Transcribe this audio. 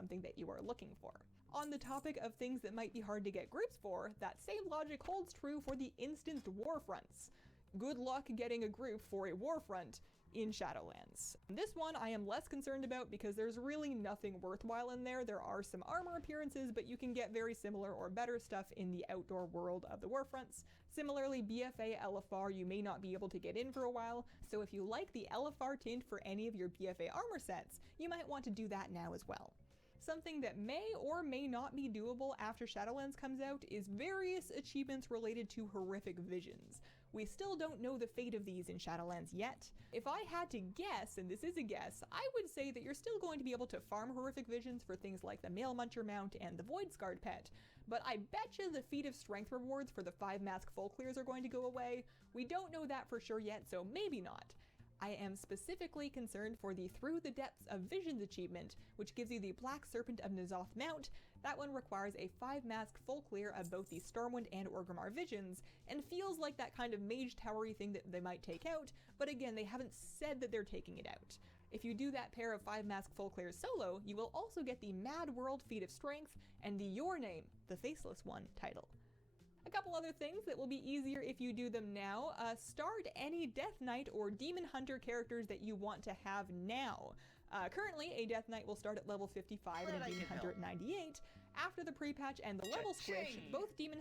something that you are looking for. On the topic of things that might be hard to get groups for, that same logic holds true for the instanced warfronts. Good luck getting a group for a warfront in Shadowlands. This one I am less concerned about because there's really nothing worthwhile in there. There are some armor appearances, but you can get very similar or better stuff in the outdoor world of the warfronts. Similarly, BFA LFR you may not be able to get in for a while, so if you like the LFR tint for any of your BFA armor sets, you might want to do that now as well. Something that may or may not be doable after Shadowlands comes out is various achievements related to horrific visions. We still don't know the fate of these in Shadowlands yet. If I had to guess, and this is a guess, I would say that you're still going to be able to farm horrific visions for things like the Male Muncher mount and the Void Scarred pet, but I betcha the feat of strength rewards for the 5 mask full clears are going to go away. We don't know that for sure yet, so maybe not. I am specifically concerned for the Through the Depths of Visions achievement, which gives you the Black Serpent of N'Zoth mount. That one requires a 5 mask full clear of both the Stormwind and Orgrimmar visions, and feels like that kind of mage towery thing that they might take out, but again, they haven't said that they're taking it out. If you do that pair of 5 mask full clears solo, you will also get the Mad World Feat of Strength and the Your Name, the Faceless One title. A couple other things that will be easier if you do them now. Start any Death Knight or Demon Hunter characters that you want to have now. Currently, a Death Knight will start at level 55 and a Demon Hunter at 98. After the pre-patch and the level squish, both Demon